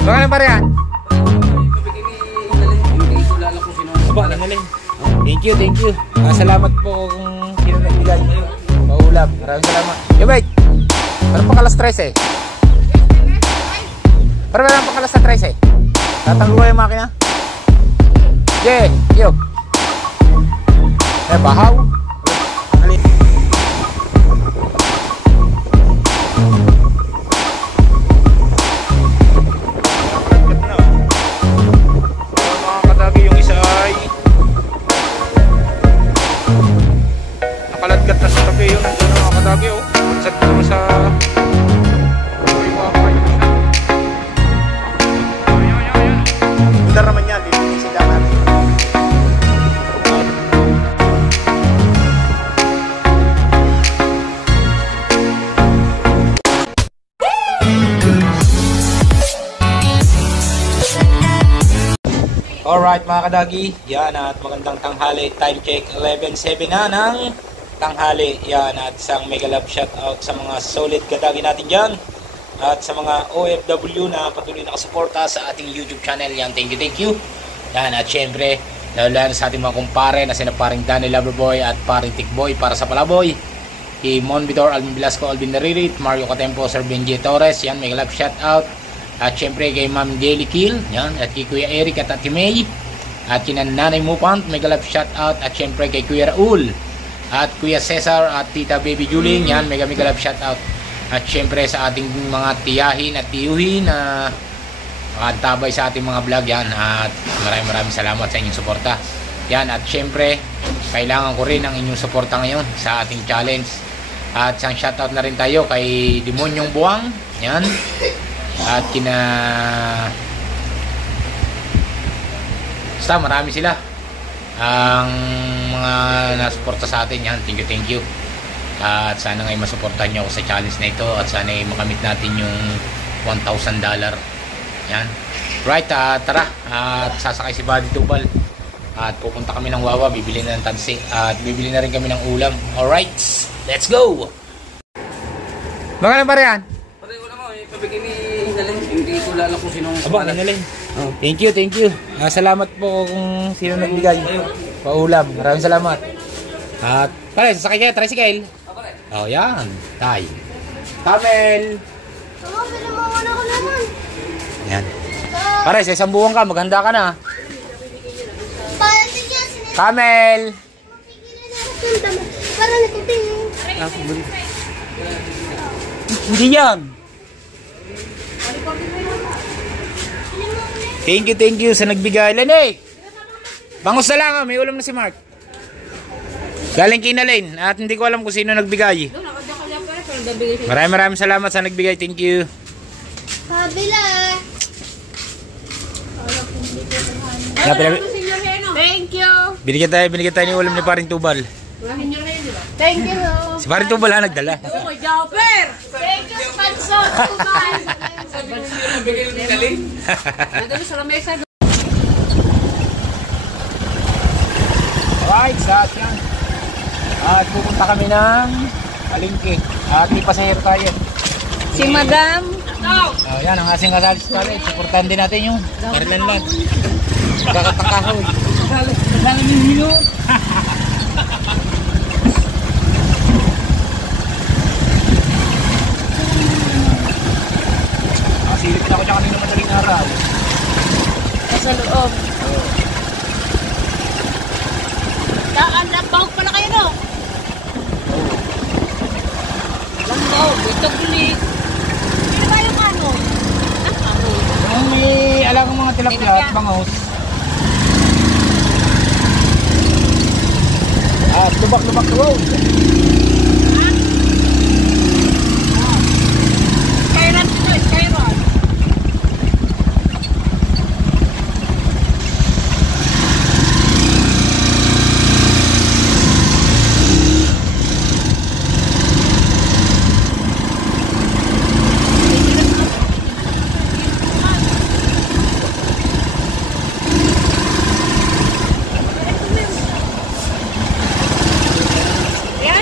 Baka na ba yan? Aba, nangaling. Thank you, thank you. Salamat po kung sino nagbigay. Paulam. Maraming salamat. Yo, bye. Parang pakalas 13 eh. Parang pakalas sa 13 eh. Tatanggo yung makina. Yeah, yo. Bahaw. Nakaladkat na sa tabi yun. Nandiyan na mga kadagi oh. Sat naman sa Budar naman yan. Sila natin. Alright mga kadagi, yan at magandang tanghali, time check 11:07 na ng tanghali, yan at isang mega love shout out sa mga solid kadagi natin dyan at sa mga OFW na patuloy nakasuporta sa ating YouTube channel, yan thank you yan at syempre lalo sa ating mga kumpare na sina paring Danny Loverboy at paring Tikboy para sa Palaboy, si Mon Vitor, Alvin Velasco, Alvin Naririt, Mario Catempo, Sir Benji Torres, yan mega love shout out. At syempre kay Ma'am Jelly Kill, yan, at kay Kuya Eric at Ate May, at kina Nanay Mupant, mega love shout out, at syempre kay Kuya Raul, at Kuya Cesar, at Tita Baby Julie, yan, mega love shout out. At syempre sa ating mga tiyahin at tiyuhin na nakatabay sa ating mga vlog, yan, at maraming salamat sa inyong suporta. Yan, at syempre kailangan ko rin ang inyong suporta ngayon sa ating challenge. At isang shout out na rin tayo kay Demonyong Buwang, yan. At kina basta marami sila ang mga nasuporta sa atin, yan thank you at sana ngay masuportahan nyo ako sa challenge na ito at sana ay makamit natin yung $1,000 yan right. Tara at sasakay si Buddy Tubal at pupunta kami ng Wawa, bibili na ng tansi at bibili na rin kami ng ulam. Alright, let's go. Mga ba yan? Hindi ko lala kung sinong aba, nangaling. Thank you. Salamat po kung sino nagbigay. Paulam. Maraming salamat. At pare, sasakay kayo, tricycle. Oh, yan. Tay. Camel. Pinamawana ko naman. Yan. Pare, sa isang buwan ka, maghanda ka na. Camel. Para nagkuting. Hindi yan. Thank you sa nagbigay. Lene, bangus na lang, may ulam na si Mark. Galing Kinalin at hindi ko alam kung sino nagbigay. Maraming salamat sa nagbigay. Thank you. Pabila. Thank you. Binigyan tayo ng ulam ni Paring Tubal. Thank you. Si Paring Tubal ha, nagdala. Oh, Jopper. Thank you, sponsor. Tubal. Nadali sa lamesa. Alright, sa yan. At pupunta kami ng Palengke. At may pasahero tayo. Si Madam. Yan ang ating kasalis pala. Supportan din natin yung Carlan Land. Kakatakahoy. Kasala ng hilo. Silipin ako siya kanina madaling araw. Nasa loob. Nagbaog pala kayo, no? Walang baog. Ito gulit. Sino ba yung ano? Yung may alagang mga tilapia at bangus. At lubak-lubak road. Skyron ito, Skyron.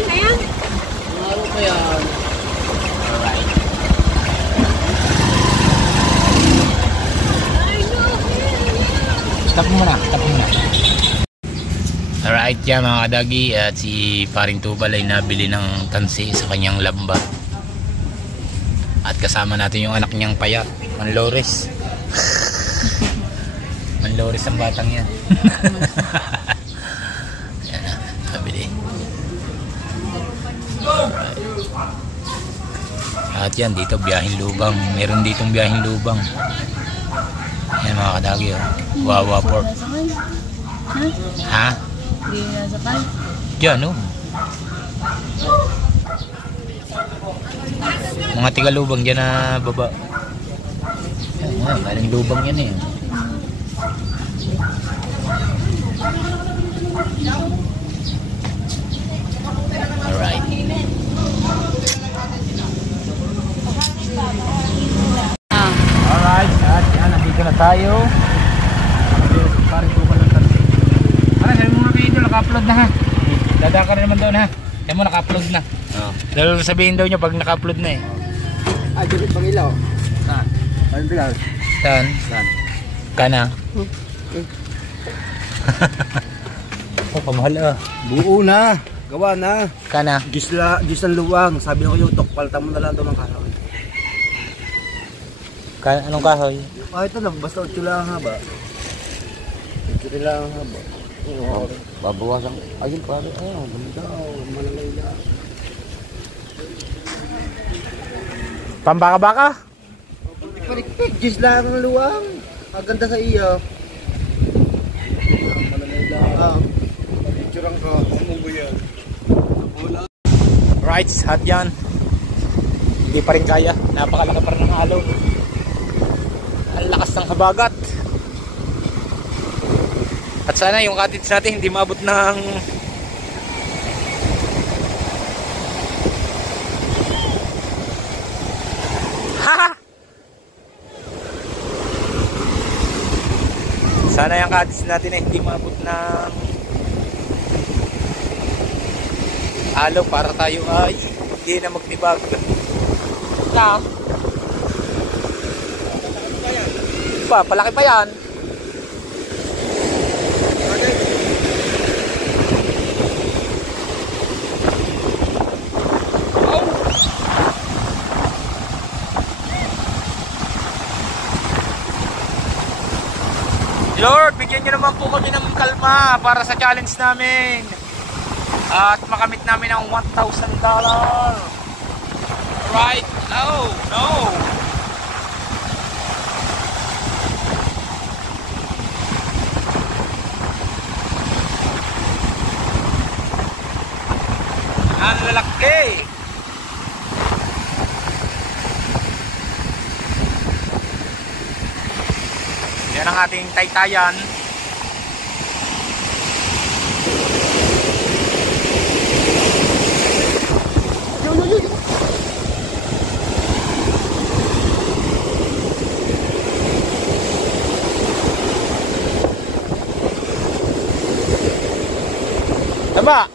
Ayan. Tap mo na. Alright yan mga kadagi, at si Paring Tubal ay nabili ng tansi sa kanyang lamba. At kasama natin yung anak niyang payat, Manlores. Manlores ang batang yan. Yan na, nabili. Alright. At yan, dito biyahing lubang. Meron ditong biyahing lubang. Yan mga kadagi, oh. Wawa pork. Ha? Hindi nasakay. Diyan, oh. Mga tigalubang dyan na baba. Yan, galing lubang yan eh. Alright. Alright, at yan, nandito na tayo. Paring Tubal ng tansi. Ano, sabi mo nga kayo doon, naka-upload na ha. Dadaka na naman doon ha. Sabi mo naka-upload na. Dahil sabihin daw nyo pag naka-upload na eh. Dilit pang ilaw. Saan? Ano bilang? Saan? Kana? Oh, pamahal ah. Buo na. Gawa na. Kana? Diyos ang luwang. Sabi ko yung tok, palta mo na lang ito ng kahoy. Anong kahoy? Ito lang, basta 8 lang ang haba. 8 lang ang haba. Babawasan. Ayun pare, ganda. Malalay na. Pambaka-baka? Palikpik, Diyos lang ang luwang. Ang ganda sa iyo. Malalay lang. Picturean ka, umubo yan. Right, hot yan. Hindi pa rin kaya. Napakalaki pa rin ng alon. Ang lakas ng habagat. At sana yung cottage natin hindi maabot ng sana yung cottage natin ay hindi maabot ng alo para tayo ay hindi na magnibag. Palaki pa yan. Lord, bigyan niyo naman po kami ng kalma para sa challenge namin. At makamit namin ang $1,000. Right? No. Ang lalaki. Yan ang ating taytayan. Tama.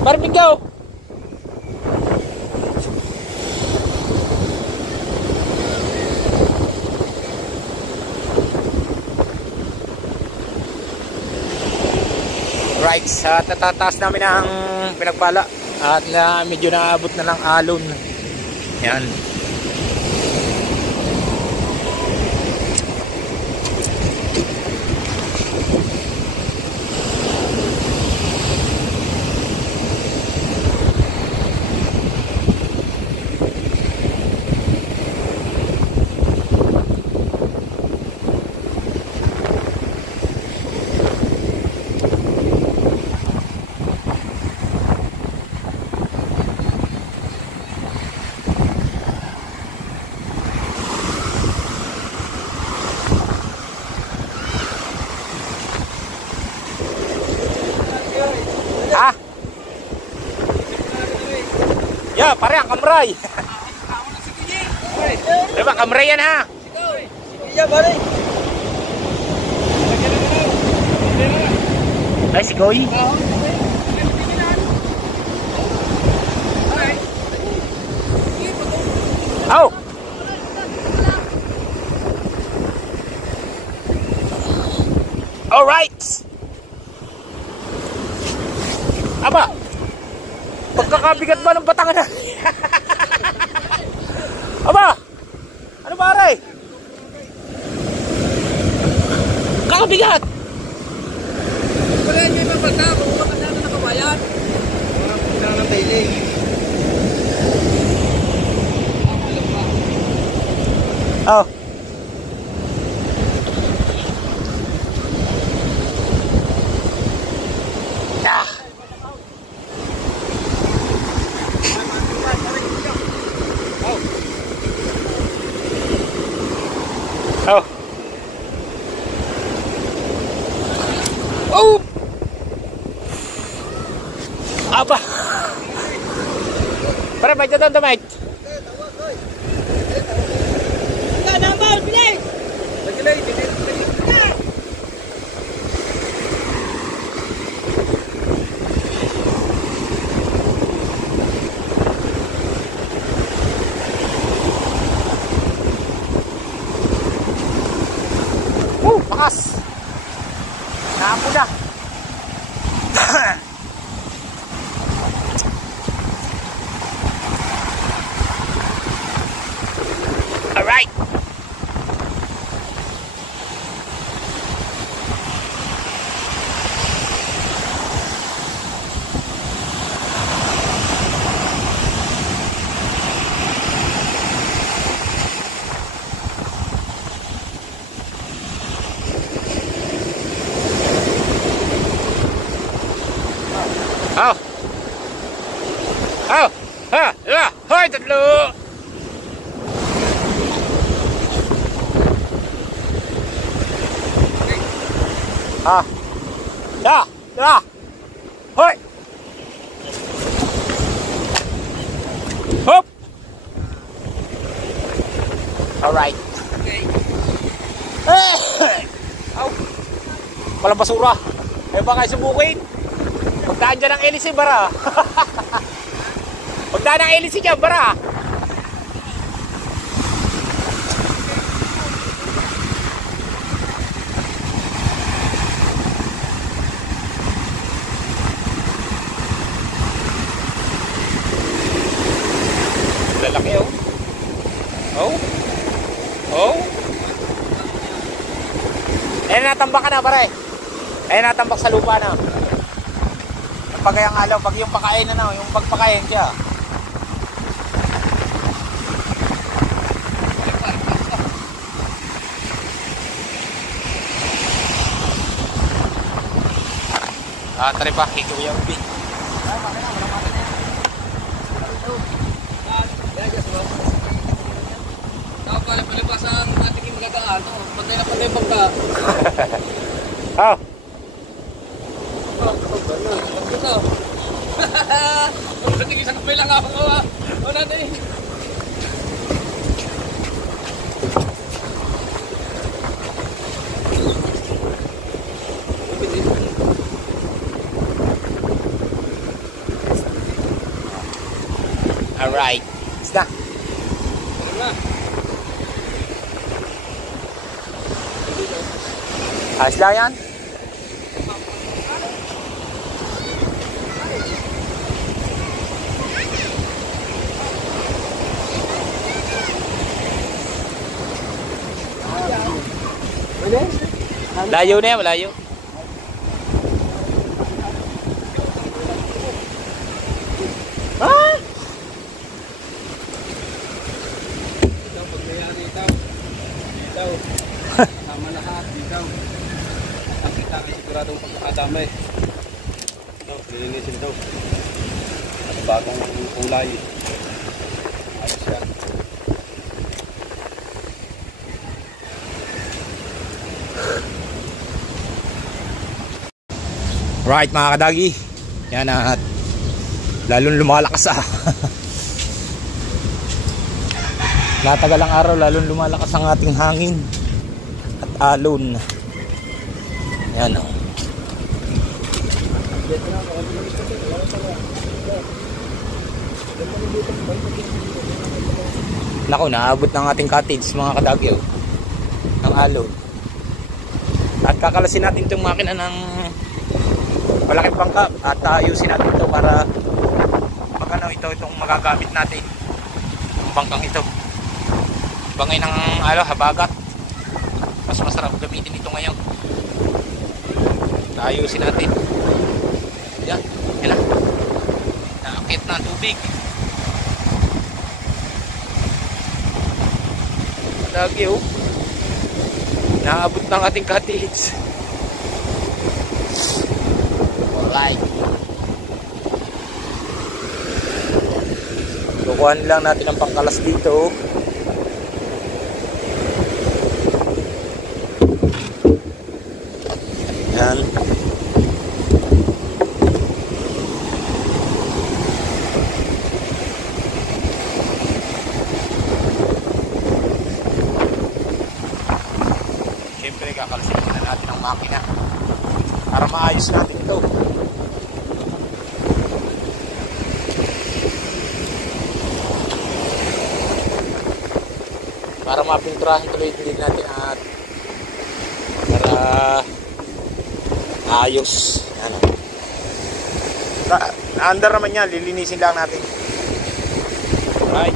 Marvin, go. Right, tatataas namin ang pinagpala at medyo naabot na lang alon. Yan. Ha? Ya, pare ang kamray. Diba, kamray yan ha? Iya, pare. Ay, si Koy. Oh! Alright! Aba! Pagkakabigat ba ng batangan na? Aba! Ano ba, aray? Kakabigat! Wala hindi pa pagka, kung makasama na kabayan. Wala po na ng tailing. Oh. Ah. Oh. Oh. Aba. Pare, may jadon to, mate. Bakas. Naapo na. Alright. Oh. Oh. Ha. Yeah. Hoy, tatlo. Ah. Ya. Ya. Hoy. Hop. All right. Okay. Aw. Walang basura. Eh baka subukin. Pagdaan dyan ang LC, bara. Pagdaan ang LC dyan, bara. Lalaki, oh. Oh. Oh. Eh, natambak ka na, pare. Eh, natambak sa lupa na. Pag yung alaw, pag yung pakain na, yung pagpakain siya. Ah, tari pa, kiko yung ubi. Palipas ang ating magagaan, pantay na pantay pagka. Oh. Ito. Pagdating isang kamay lang ako. O natin. Alright. Isda. Ayos lang yan. Layo na yan, malayo. Ah! Ikaw. Tama lahat. Ikaw. Nakita ka siguradong pagkakadamay. Ito, lilinisin ito. At bagong kulay. Ayos yan. Right mga kadagi. Yan at lalong lumalakas Natagal ang araw, lalong lumalakas ang ating hangin at alon. Yan o. Naku, naabot ng ating cottage mga kadagi ang alon. At At kakalasin natin itong makina ng malaking bangka at ayusin natin ito para magano itong magagamit natin ang bangkang ito. Bangay ng habagat. Mas masarap gamitin ito ngayon. Ayusin natin. Yan, yan na. Naakit na ang tubig. Lagi oh. Naabot ng ating cottage. Alright. Kukuhan lang natin ang pangkalas dito. Yan. Siyempre kakalasin na natin ang makina para maayos natin ito. Para mapinturahan tuloy din natin at para ayos. Ano. Under naman yan, lilinisin lang natin. Right.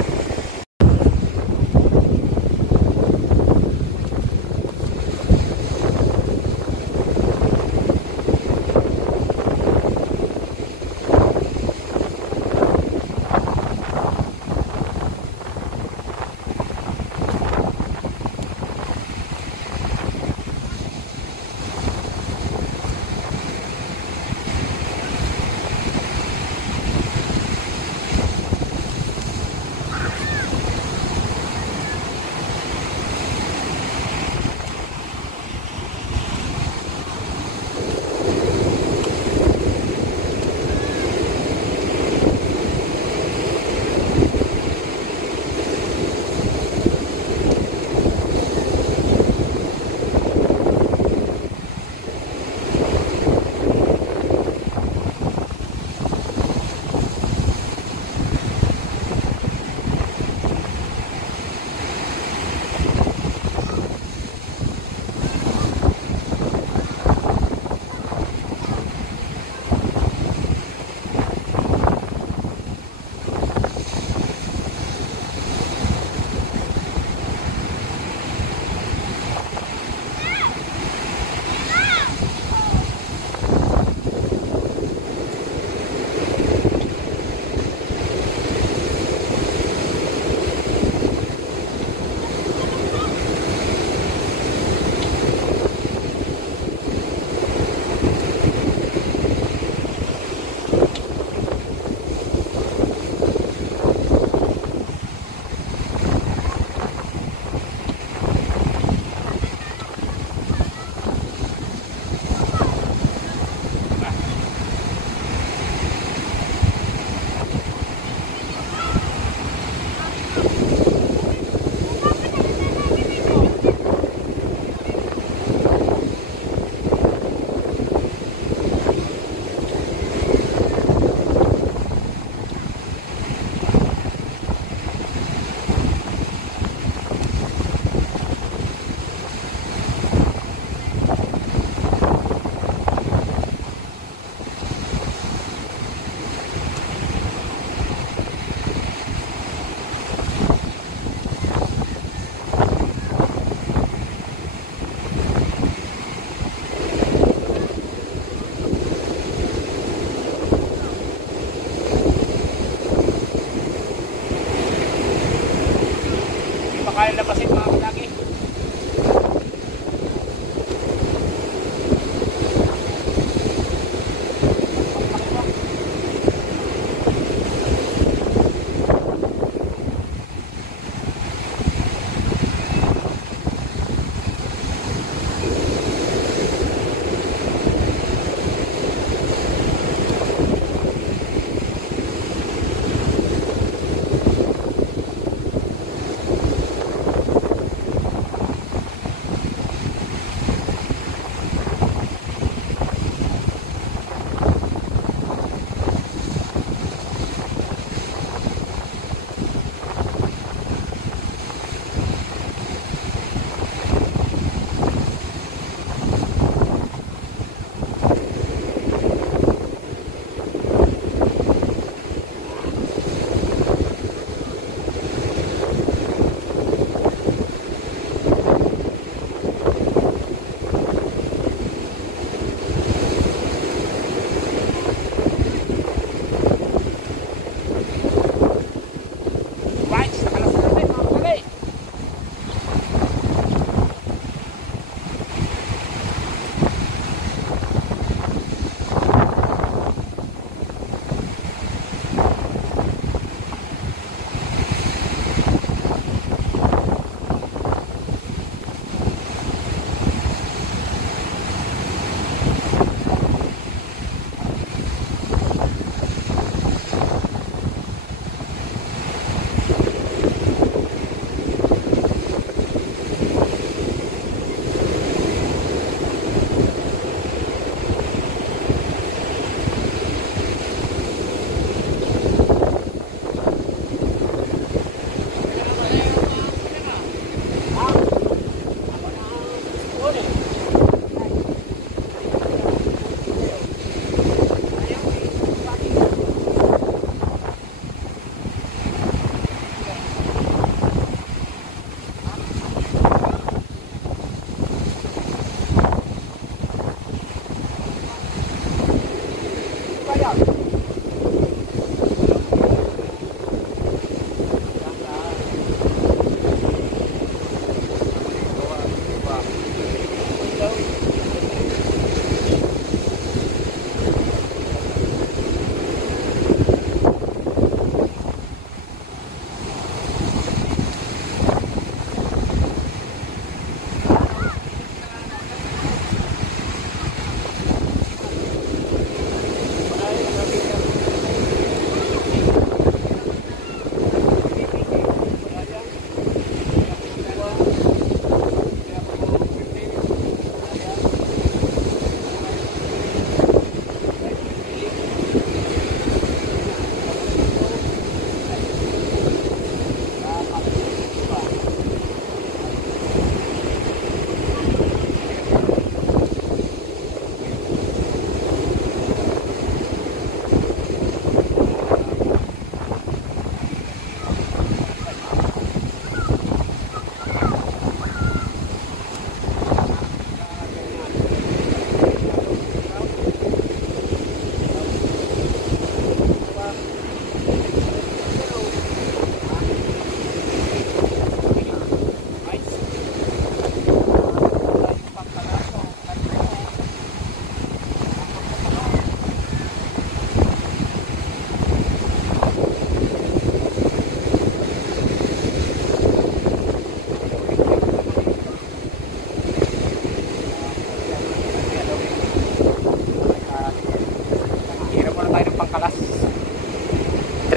Kaya labasin mga kalaki.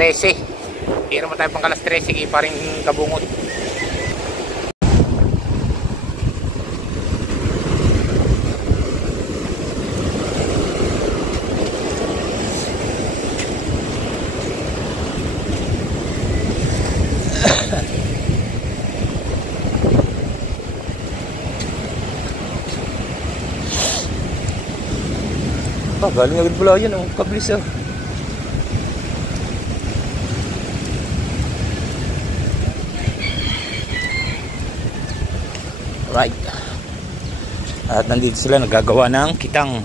13. Tira mo tayo pang alas 13, paring kabungot. Galing agad pala yan, oh. Kablis, oh. Right. At nandito sila nagagawa ng kitang.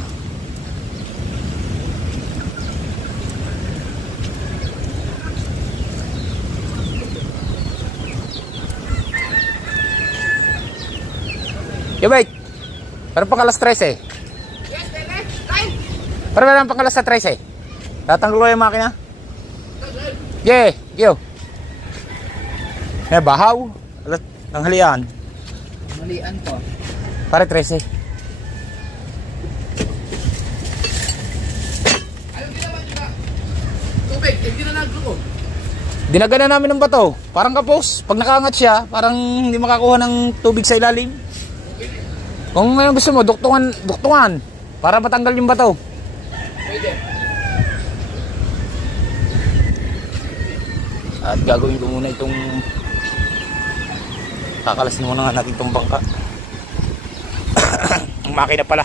Yo, wait. Parang pang alas 13. Parang lang pang alas 13. Tatanggol ko yung makina. Yeah, yo. Bahaw. Alas ng halian. Malian po. Pare 13. Tubig, hindi na nagluko. Dinagana namin ng bato. Parang kapos. Pag nakaangat siya, parang hindi makakuha ng tubig sa ilalim. Kung ngayon gusto mo, duktungan. Para matanggal yung bato. Pwede. At gagawin ko muna itong kakalasin muna nga natin itong bangka. Ang makina pala.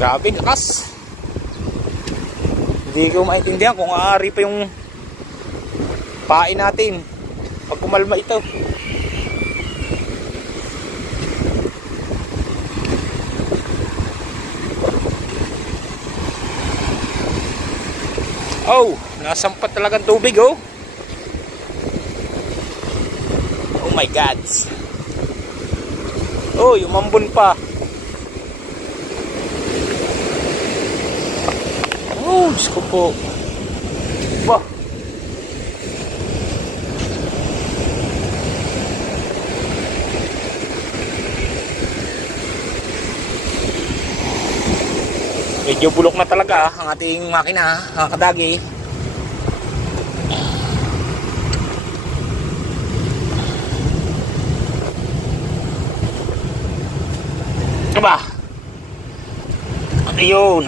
Grabe kakas. Hindi ko maintindihan kung aari pa yung pain natin pag kumalma ito. Oh, nasampat talagang tubig, oh. Oh my God. Oh, umambon pa. Oh, Diyos ko po. Bah. Medyo bulok na talaga ang ating makina, mga kadagi. Ito ba? Ano yun?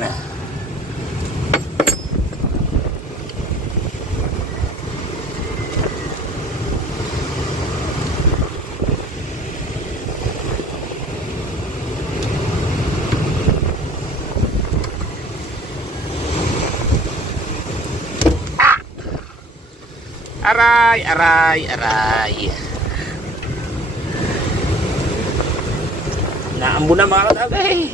Aray, aray, aray. Naambo na mga kadagay.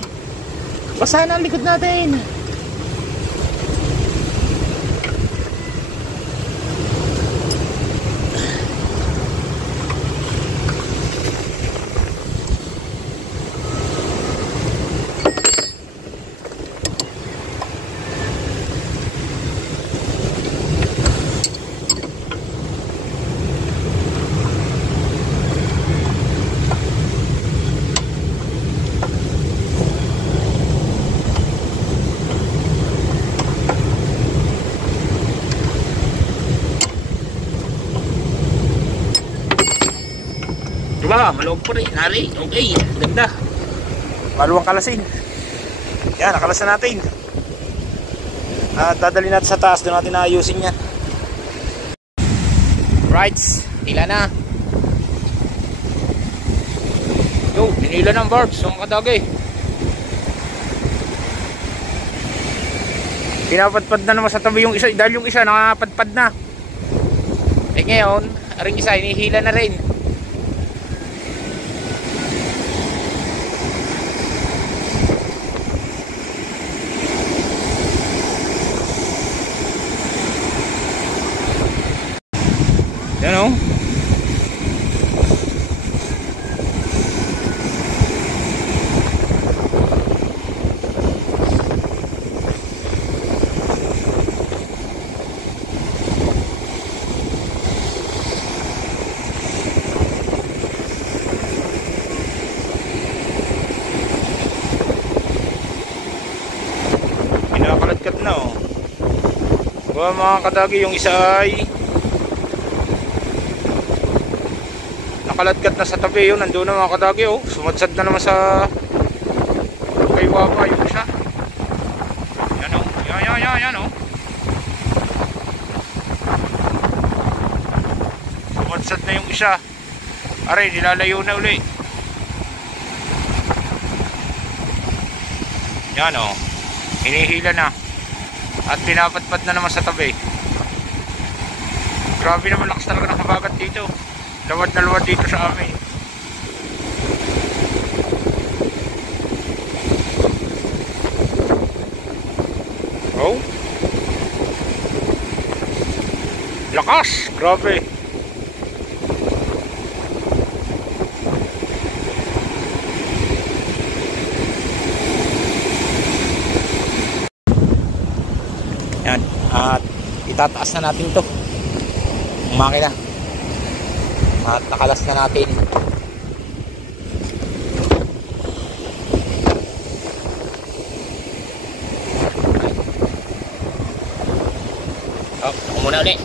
Basa na ang likod natin. Diba? Maloob po rin. Nari. Okay. Ganda. Maluwang kalasin. Yan. Nakalasan natin. At dadali natin sa taas. Doon natin naayusin yan. Right. Tila na. Yo. Hinila ng birds. Ang kadagay. Pinapadpad na naman sa tabi yung isa. Dahil yung isa nakapadpad na. Eh ngayon, aring isa. Hinihila na rin. Yan o. Well, mga kadagi, yung isa ay nakaladkat na sa tabi. Yun, nandun na mga kadagi. Oh. Sumadsad na naman sa kay Wawa yung isa. Yan o. Yan o. Sumadsad na yung isa. Aray, nilalayo na uli. Yan o. Hinihila na. At pinapatpad na naman sa tabi. Grabe naman, lakas talaga ng habagat dito. Lawad na lawad dito sa amin. Oh. Lakas, grabe. Yan, at itataas na natin to ang makina at nakalas na natin. Ako muna ulit.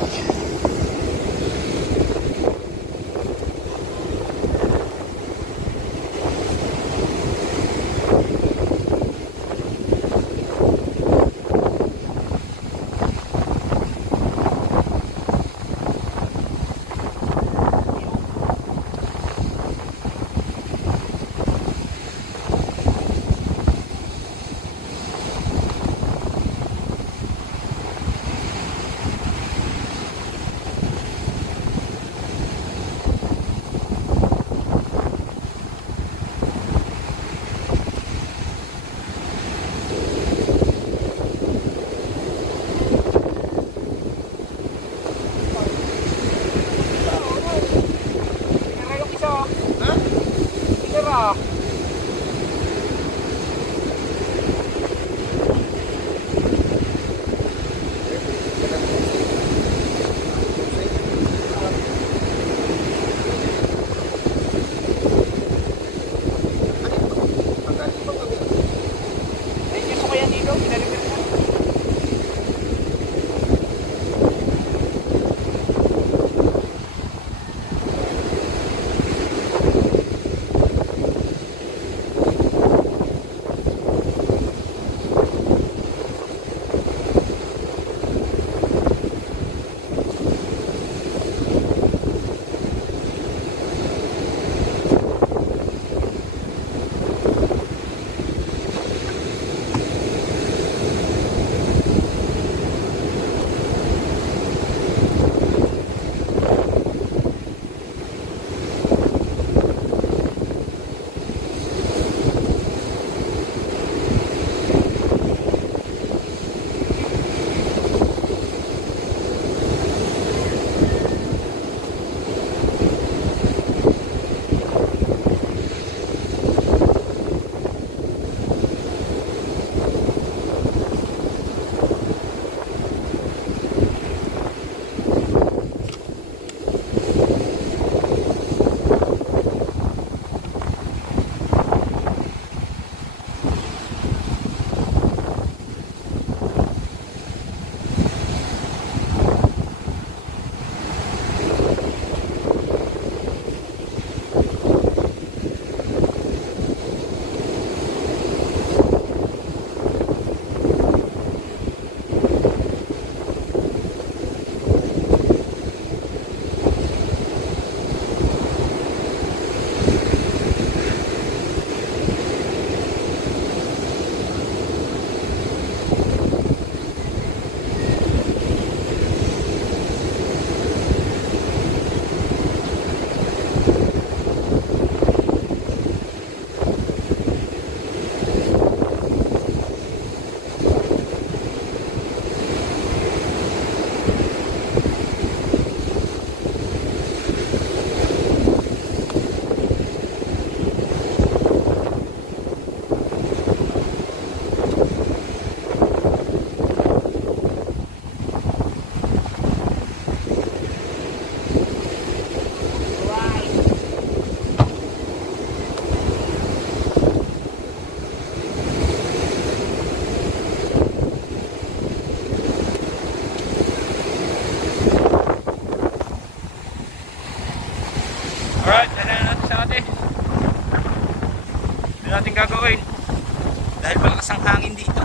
malakas ang hangin dito.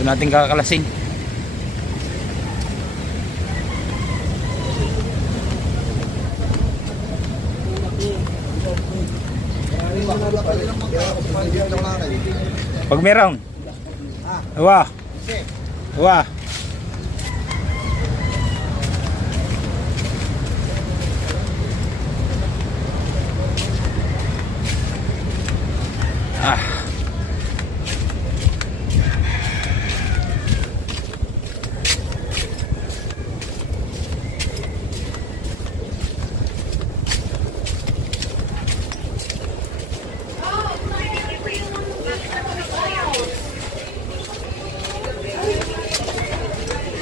Doon natin kakalasin. Pag may round. Awa. Awa.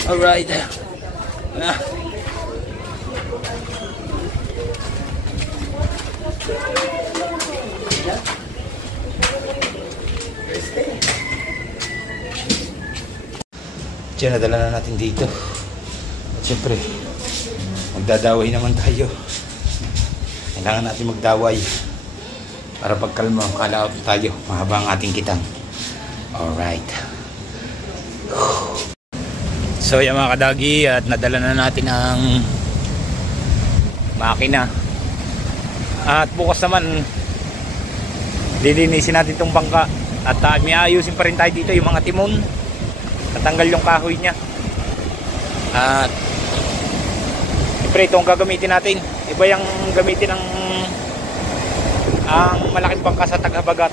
Alright. Diyan, nadala na natin dito. At syempre, magdadaway naman tayo. Kailangan natin magdaway para pagkalma, kalaot tayo. Mahaba ang ating kitang. Alright. So yan mga kadagi, at nadala na natin ang makina. At bukas naman lilinisin natin itong bangka. At may ayusin pa rin tayo dito yung mga timon. Tatanggal yung kahoy nya. At siyempre itong gagamitin natin. Iba yung gamitin ang malaking bangka sa Taghabagat.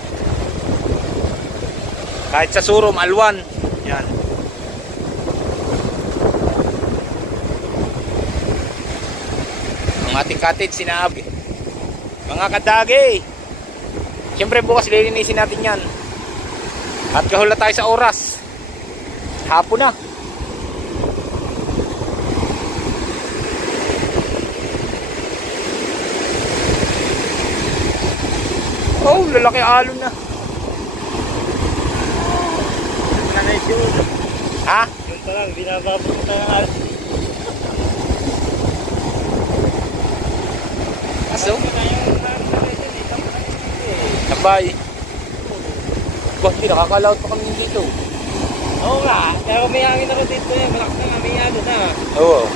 Kahit sa Surom, Alwan. Yan. Ating cottage sinabi. Mga kadagi, siyempre bukas lilinisin natin yan. At kahula tayo sa oras. Hapon na. Oh, lalaki alon na. Ha? Yun pa lang, binabapunta ng alon. So, tambay. Bah, hindi nakakalaot pa kami dito. Oo nga, pero may hangin ako dito eh. Malakas na may ano na. Oo.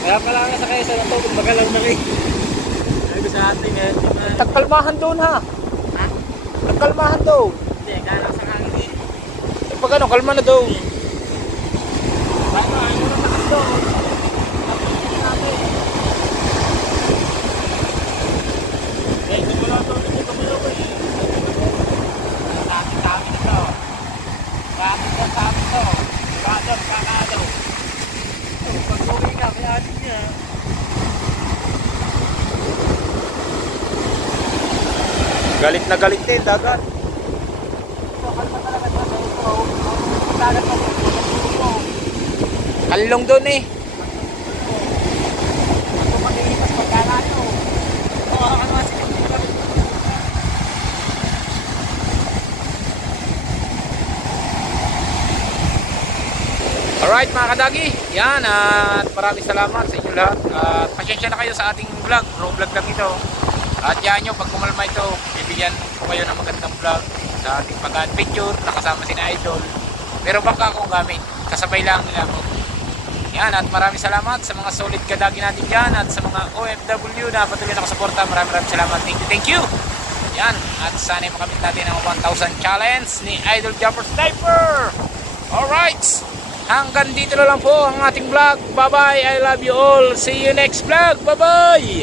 Kaya pala nga sa kaysa na to, kung magalaw na rin. Sabi sa atin eh. Tagkalmahan doon ha. Ha? Tagkalmahan doon. Hindi, kaya sa hangin eh. Pag ano, kalma na doon. Paano, ano na sa doon? Galit na galit din, dagat. Kalong doon eh. Alright mga kadagi, yan, at maraming salamat sa inyo lahat. At pasensya na kayo sa ating vlog, raw vlog lang ito. At yan nyo, pag kumalma ito, bibigyan ko kayo ng magandang vlog sa ating pag-adventure, nakasama si na Idol. Pero baka akong gamit, kasabay lang nila ako. Yan, at maraming salamat sa mga solid kadagi natin dyan, at sa mga OFW na patuloy na nakasuporta, maraming salamat, thank you. Yan, at sana'y makamit natin ang 1,000 challenge ni Idol Jumper Sniper. Alright, hanggang dito na lang po ang ating vlog. Bye bye, I love you all, see you next vlog, bye bye.